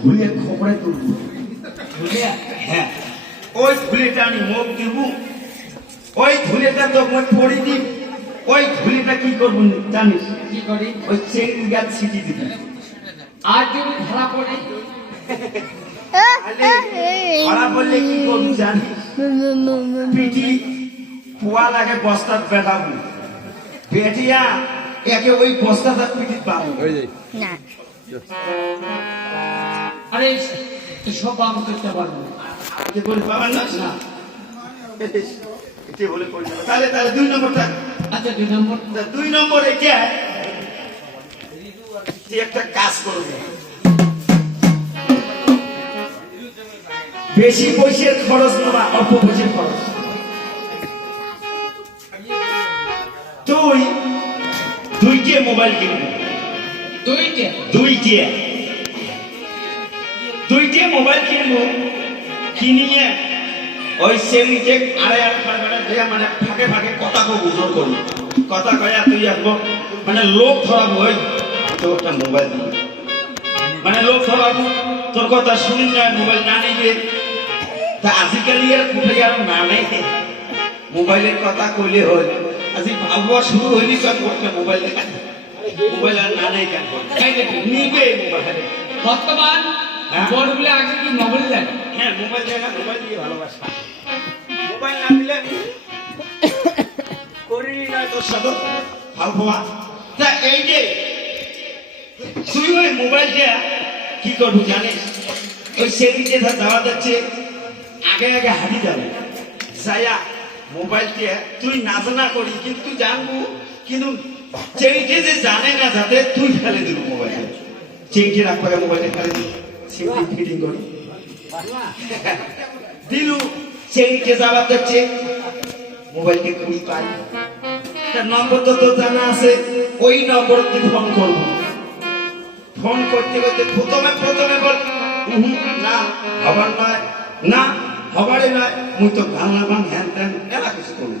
ধুলে খবরে তুলবো। হ্যাঁ, ওই ধুলেটা আমি মুখ দিব, ওই ধুলেটা তখন পড়ি দিই, ওই ধুলেটা কি করবো জানিস? কি করি? ওই চেংড়ি গাছ ছিটি দিবি। আর যদি ধরা পড়ে? ধরা পড়লে কি করবি জানিস? পিটি পোয়া লাগে বস্তা বেটাবো, বেটিয়া একে ওই বস্তাটা পিটি পাবো। না আরে সব বাম করতে পারবো এতে বলে পাবেন না? না, এতে বলে করি না। তাহলে তাহলে 2 নম্বরটা। আচ্ছা 2 নম্বর। 2 নম্বর এটা যে একটা কাজ করবে, বেশি পয়সার খরচ না, অল্প পয়সার খরচ। তুই 2টে মোবাইল কিনবি। 2টে মোবাইল কিনবো, কিনিয়ে ওই সেমিকে আড়াই মানে ফাঁকে ফাঁকে কথা কো গুজর করবি। কথা কয়া তুই আসবো মানে লোক ধরাবো, ওই তো একটা মোবাইল দিবি, মানে লোক ধরাবো তোর কথা শুনি না, মোবাইল না নিবে। তা আজিকালি আর কোথায় আর না নেই, মোবাইলের কথা কইলে হল। আজি আবহাওয়া শুরু হইলি সব একটা মোবাইল দেখা, মোবাইল আর না নেই কেন নিবে মোবাইল। বর্তমান বড়গুলো আগে কি মোবাইল লাগে? হ্যাঁ, মোবাইল দেখা, মোবাইল দিয়ে ভালোবাসা। মোবাইল না দিলে করি না তোর সাথে ভালোবাসা। তা এই যে তুই ওই মোবাইলটা কি করবি জানিস? ওই সেদিকে যাওয়া যাচ্ছে, আগে আগে হাঁটি যাবে, যাইয়া মোবাইলটা তুই নাজনা করি কিন্তু জানবো, কিন্তু চেইটে যে জানে না যাতে তুই ফেলে দিবি মোবাইল। চেইটে রাখবো মোবাইলে ফেলে দিবি, সিমটি ফিটিং করি দিলু। চেইটে যাওয়া যাচ্ছে, মোবাইলকে খুঁড়ি পাই, তার নম্বর তো তোর জানা আছে, ওই নম্বর তুই ফোন করবো। ফোন করতে করতে প্রথমে বল না হবার নয়, না হবারে নয়, মুই তো গান লাগান হ্যান ত্যান এলা কিছু করবো।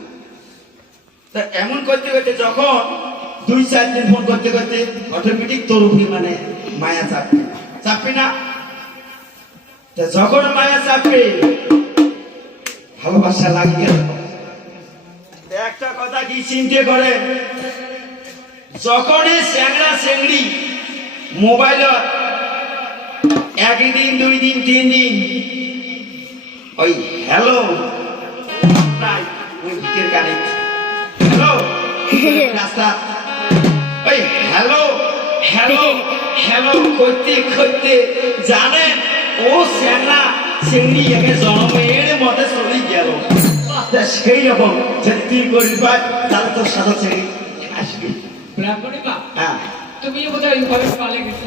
তা এমন করতে করতে যখন 2-4 দিন ফোন করতে করতে অটোমেটিক তোর উপরে মানে মায়া চাপবে না? তা যখন মায়া চাপবে, ভালোবাসা লাগি গেল। একটা কথা কি চিন্তা করে, যখনই চ্যাংড়া চেংড়ি মোবাইল 1 দিন 2 দিন 3 দিন ওই হ্যালো নাই ওই দিকের গানে হ্যালো রাস্তা ওই হ্যালো হ্যালো হ্যালো করতে করতে জানেন ও চ্যাংড়া চেংড়ি একে জন্মের মধ্যে চলে গেল। সেই রকম যদি তুই করি পাই তাহলে তোর সাদা চেংড়ি আসবি। হ্যাঁ, তুমি বোধহয় এইভাবে পালে গেছো।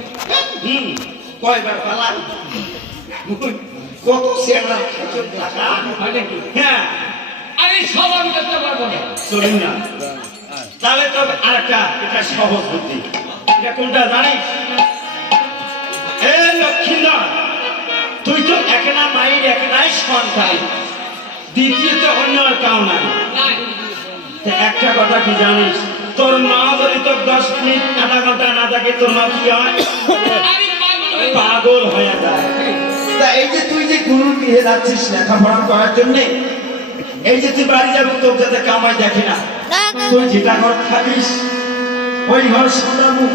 কয়বার পালাম, কত চ্যাংড়া হয় নাকি? হ্যাঁ, আরে সব আমি করতে পারবো না। চলুন না। তাহলে তো আরেকটা, এটা সহজ বুদ্ধি। এটা কোনটা জানিস? এ লক্ষ্মীধর, তুই তো একনা মায়ের একনাই সন্তান, দ্বিতীয়ত অন্য আর কাউ নাই। একটা কথা কি জানিস? তোর মা যদি তোর 10 মিনিট আধা ঘন্টা না থাকে, তোর মা কি হয়? পাগল হয়ে যায়। তা এই যে তুই যে গুরু দিয়ে যাচ্ছিস লেখাপড়া করার জন্য, এই যে তুই বাড়ি যাবো, তোর যাতে কামাই দেখে না, তুই যেটা ঘর থাকিস ওই ঘর সামলাবো।